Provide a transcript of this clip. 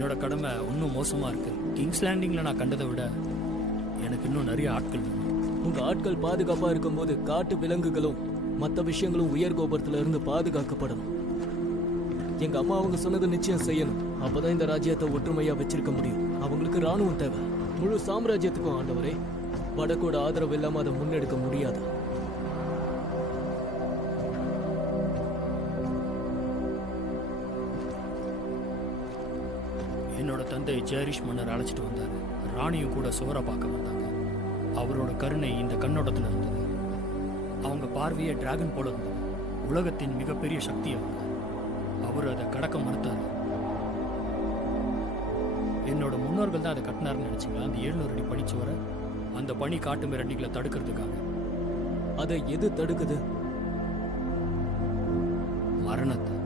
என்னோட கடமை இன்னும் மோசமா இருக்கு. கிங்ஸ் லேண்டிங்ல நான் கண்டதை விட எனக்கு இன்னும் நிறைய ஆட்கள் வேணும். உங்க ஆட்கள் பாதுகாப்பா இருக்கும்போது காட்டு விலங்குகளும் மற்ற விஷயங்களும் உயர் கோபுரத்துல இருந்து பாதுகாக்கப்படணும். எங்க அம்மா அவங்க சொன்னதை நிச்சயம் செய்யணும். அப்பதான் இந்த ராஜ்யத்தை ஒற்றுமையா வச்சிருக்க முடியும். அவங்களுக்கு ராணுவம் தேவை. முழு சாம்ராஜ்யத்துக்கும் ஆண்டவரே. வடக்கோட ஆதரவு இல்லாம அதை முன்னெடுக்க முடியாது. என்னோட தந்தை ஜெயரிஷ் மன்னர் அழைச்சிட்டு வந்தாரு. ராணியும் கூட சுவரை பார்க்க வந்தாங்க. அவரோட கருணை இந்த கண்ணோட்டத்தில் இருந்தது. அவங்க பார்வையே டிராகன் போல இருந்தது. உலகத்தின் மிகப்பெரிய சக்தி அவங்க. அவர் அதை கடக்க மறுத்தார். என்னோட முன்னோர்கள் தான் அதை கட்டினார்னு நினைச்சிங்களா? அந்த 700 அடி பனிச்சுவரை அந்த பனி காட்டு மிரண்டிகளை தடுக்கிறதுக்காக. அதை எது தடுக்குது? மரணத்தை.